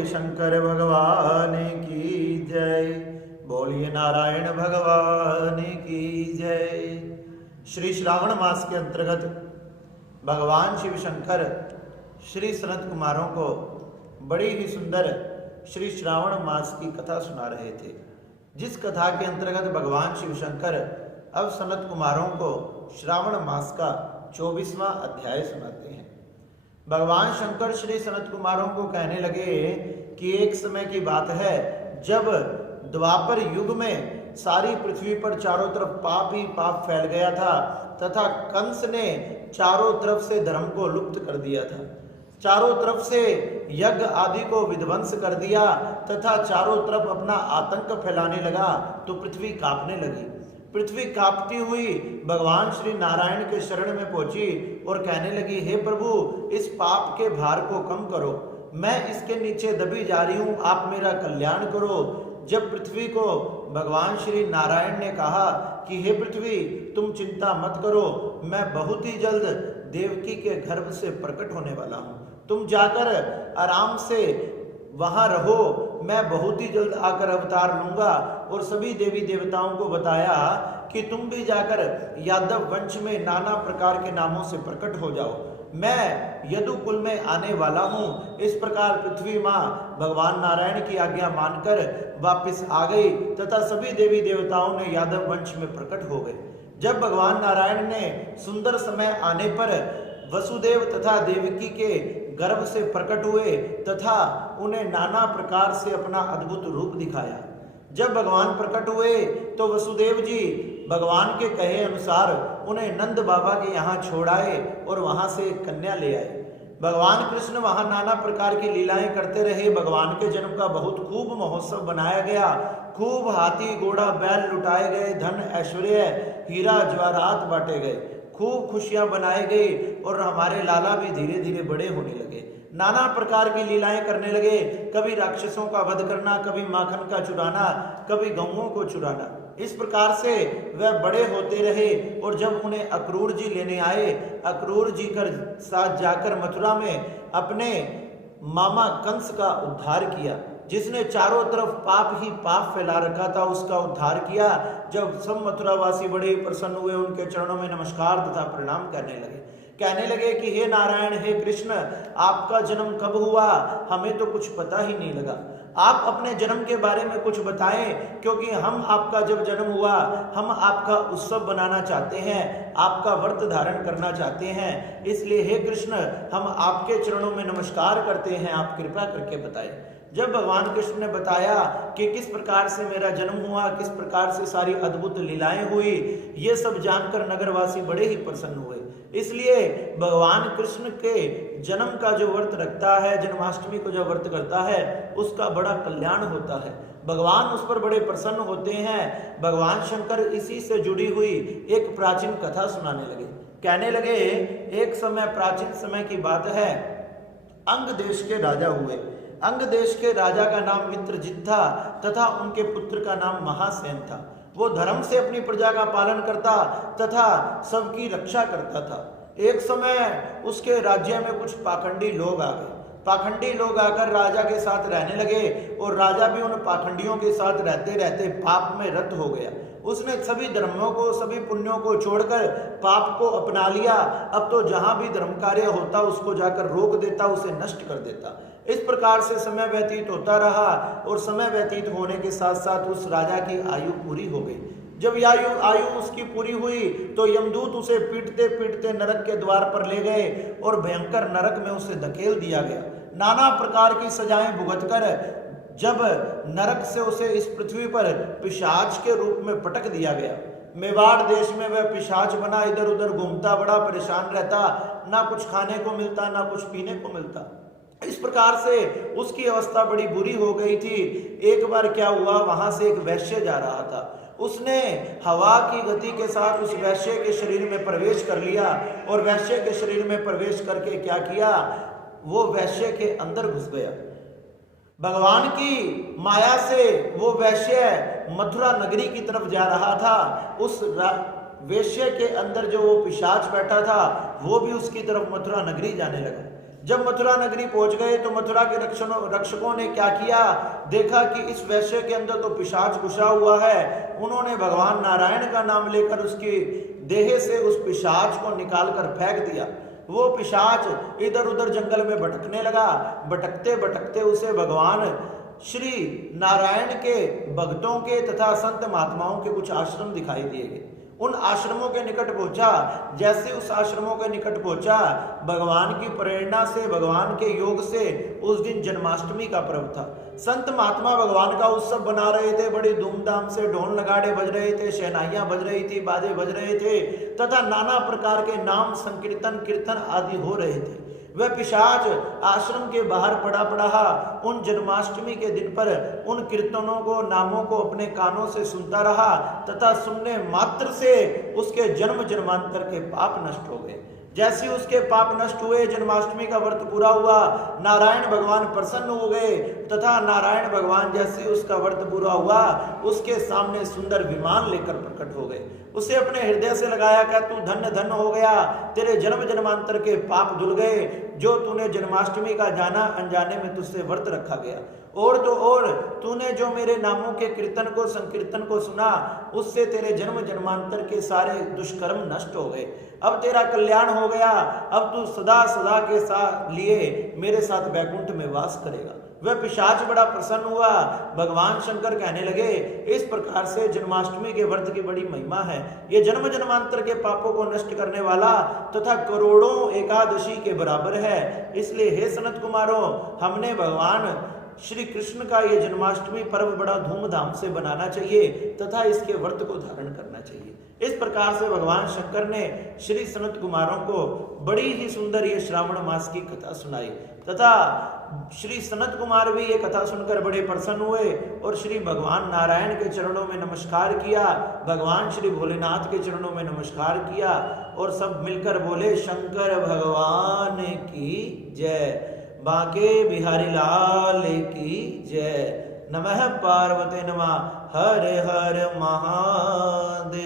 बोलिए शंकर भगवान की जय, बोलिए नारायण भगवान की जय। श्री श्रावण मास के अंतर्गत भगवान शिव शंकर श्री सनत कुमारों को बड़ी ही सुंदर श्री श्रावण मास की कथा सुना रहे थे, जिस कथा के अंतर्गत भगवान शिव शंकर अब सनत कुमारों को श्रावण मास का 24वां अध्याय सुनाते हैं। भगवान शंकर श्री सनत कुमारों को कहने लगे कि एक समय की बात है जब द्वापर युग में सारी पृथ्वी पर चारों तरफ पाप ही पाप फैल गया था तथा कंस ने चारों तरफ से धर्म को लुप्त कर दिया था, चारों तरफ से यज्ञ आदि को विध्वंस कर दिया तथा चारों तरफ अपना आतंक फैलाने लगा तो पृथ्वी कांपने लगी। पृथ्वी कांपती हुई भगवान श्री नारायण के शरण में पहुंची और कहने लगी, हे प्रभु, इस पाप के भार को कम करो, मैं इसके नीचे दबी जा रही हूं, आप मेरा कल्याण करो। जब पृथ्वी को भगवान श्री नारायण ने कहा कि हे पृथ्वी, तुम चिंता मत करो, मैं बहुत ही जल्द देवकी के गर्भ से प्रकट होने वाला हूं, तुम जाकर आराम से वहां रहो, मैं बहुत ही जल्द आकर अवतार लूंगा। और सभी देवी देवताओं को बताया कि तुम भी जाकर यादव वंश में नाना प्रकार के नामों से प्रकट हो जाओ, मैं यदुकुल में आने वाला हूं। इस प्रकार पृथ्वी माँ भगवान नारायण की आज्ञा मानकर वापस आ गई तथा सभी देवी देवताओं ने यादव वंश में प्रकट हो गए। जब भगवान नारायण ने सुंदर समय आने पर वसुदेव तथा देवकी के गर्भ से प्रकट हुए तथा उन्हें नाना प्रकार से अपना अद्भुत रूप दिखाया। जब भगवान प्रकट हुए तो वसुदेव जी भगवान के कहे अनुसार उन्हें नंद बाबा के यहाँ छोड़ आए और वहां से एक कन्या ले आए। भगवान कृष्ण वहां नाना प्रकार की लीलाएं करते रहे। भगवान के जन्म का बहुत खूब महोत्सव बनाया गया, खूब हाथी घोड़ा बैल लुटाए गए, धन ऐश्वर्य हीरा जवाहरात बांटे गए, खूब खुशियां बनाई गई और हमारे लाला भी धीरे धीरे बड़े होने लगे, नाना प्रकार की लीलाएं करने लगे। कभी राक्षसों का वध करना, कभी माखन का चुराना, कभी गौओं को चुराना। इस प्रकार से वह बड़े होते रहे और जब उन्हें अक्रूर जी लेने आए, अक्रूर जी कर साथ जाकर मथुरा में अपने मामा कंस का उद्धार किया, जिसने चारों तरफ पाप ही पाप फैला रखा था, उसका उद्धार किया। जब सब मथुरावासी बड़े ही प्रसन्न हुए, उनके चरणों में नमस्कार तथा प्रणाम करने लगे, कहने लगे कि हे नारायण, हे कृष्ण, आपका जन्म कब हुआ, हमें तो कुछ पता ही नहीं लगा, आप अपने जन्म के बारे में कुछ बताएं, क्योंकि हम आपका जब जन्म हुआ हम आपका उत्सव बनाना चाहते हैं, आपका व्रत धारण करना चाहते हैं, इसलिए हे कृष्ण हम आपके चरणों में नमस्कार करते हैं, आप कृपा करके बताएं। जब भगवान कृष्ण ने बताया कि किस प्रकार से मेरा जन्म हुआ, किस प्रकार से सारी अद्भुत लीलाएं हुई, ये सब जानकर नगरवासी बड़े ही प्रसन्न हुए। इसलिए भगवान कृष्ण के जन्म का जो व्रत रखता है, जन्माष्टमी को जो व्रत करता है, उसका बड़ा कल्याण होता है, भगवान उस पर बड़े प्रसन्न होते हैं। भगवान शंकर इसी से जुड़ी हुई एक प्राचीन कथा सुनाने लगे, कहने लगे, एक समय प्राचीन समय की बात है, अंग देश के राजा हुए। अंग देश के राजा का नाम मित्रजित था तथा उनके पुत्र का नाम महासेन था। वो धर्म से अपनी प्रजा का पालन करता तथा सबकी रक्षा करता था। एक समय उसके राज्य में कुछ पाखंडी लोग आ गए। पाखंडी लोग आकर राजा के साथ रहने लगे और राजा भी उन पाखंडियों के साथ रहते रहते पाप में रत हो गया। उसने सभी धर्मों को, सभी पुण्यों को छोड़कर पाप को अपना लिया। अब तो जहां भी धर्म कार्य होता उसको जाकर रोक देता, उसे नष्ट कर देता। इस प्रकार से समय व्यतीत होता रहा और समय व्यतीत होने के साथ साथ उस राजा की आयु पूरी हो गई। जब आयु उसकी पूरी हुई तो यमदूत उसे पीटते पीटते नरक के द्वार पर ले गए और भयंकर नरक में उसे धकेल दिया गया। नाना प्रकार की सजाएं भुगतकर जब नरक से उसे इस पृथ्वी पर पिशाच के रूप में पटक दिया गया। मेवाड़ देश में वह पिशाच बना, इधर उधर घूमता, बड़ा परेशान रहता, ना कुछ खाने को मिलता ना कुछ पीने को मिलता। इस प्रकार से उसकी अवस्था बड़ी बुरी हो गई थी। एक बार क्या हुआ, वहां से एक वैश्य जा रहा था, उसने हवा की गति के साथ उस वैश्य के शरीर में प्रवेश कर लिया और वैश्य के शरीर में प्रवेश करके क्या किया, वो वैश्य के अंदर घुस गया। भगवान की माया से वो वैश्य मथुरा नगरी की तरफ जा रहा था। उस वेश्य के अंदर जो वो पिशाच बैठा था वो भी उसकी तरफ मथुरा नगरी जाने लगा। जब मथुरा नगरी पहुंच गए तो मथुरा के रक्षकों ने क्या किया, देखा कि इस वैश्य के अंदर तो पिशाच घुसा हुआ है। उन्होंने भगवान नारायण का नाम लेकर उसकी देह से उस पिशाच को निकालकर फेंक दिया। वो पिशाच इधर उधर जंगल में भटकने लगा। भटकते भटकते उसे भगवान श्री नारायण के भक्तों के तथा संत महात्माओं के कुछ आश्रम दिखाई दिए गए। उन आश्रमों के निकट पहुंचा। जैसे उस आश्रमों के निकट पहुंचा, भगवान की प्रेरणा से, भगवान के योग से उस दिन जन्माष्टमी का पर्व था। संत महात्मा भगवान का उत्सव बना रहे थे। बड़ी धूमधाम से ढोल नगाड़े बज रहे थे, शहनाइयां बज रही थी, बाजे बज रहे थे तथा नाना प्रकार के नाम संकीर्तन कीर्तन आदि हो रहे थे। वह पिशाच आश्रम के बाहर पड़ा उन जन्माष्टमी के दिन पर उन कीर्तनों को, नामों को अपने कानों से सुनता रहा तथा सुनने मात्र से उसके जन्म जन्मांतर के पाप नष्ट हो गए। जैसे उसके पाप नष्ट हुए, जन्माष्टमी का व्रत पूरा हुआ, नारायण भगवान प्रसन्न हो गए तथा नारायण भगवान जैसे उसका व्रत पूरा हुआ, उसके सामने सुंदर विमान लेकर प्रकट हो गए। उसे अपने हृदय से लगाया कि तू धन्य धन्य हो गया, तेरे जन्म जन्मांतर के पाप धुल गए, जो तूने जन्माष्टमी का जाना अनजाने में तुझसे व्रत रखा गया। और तो और तूने जो मेरे नामों के कीर्तन को, संकीर्तन को सुना, उससे तेरे जन्म जन्मांतर के सारे दुष्कर्म नष्ट हो गए। अब तेरा कल्याण हो गया। अब तू सदा सदा के साथ लिए मेरे साथ वैकुंठ में वास करेगा। वह पिशाच बड़ा प्रसन्न हुआ। भगवान शंकर कहने लगे, इस प्रकार से जन्माष्टमी के व्रत की बड़ी महिमा है। ये जन्म जन्मांतर के पापों को नष्ट करने वाला तथा करोड़ों एकादशी के बराबर है। इसलिए हे सनत कुमारों, हमने भगवान श्री कृष्ण का ये जन्माष्टमी पर्व बड़ा धूमधाम से बनाना चाहिए तथा इसके व्रत को धारण करना चाहिए। इस प्रकार से भगवान शंकर ने श्री सनत कुमारों को बड़ी ही सुंदर ये श्रावण मास की कथा सुनाई तथा श्री सनत कुमार भी ये कथा सुनकर बड़े प्रसन्न हुए और श्री भगवान नारायण के चरणों में नमस्कार किया, भगवान श्री भोलेनाथ के चरणों में नमस्कार किया और सब मिलकर बोले, शंकर भगवान की जय, बांके बिहारी लाल की जय। नमः पार्वती नमः, हर हर महादेव।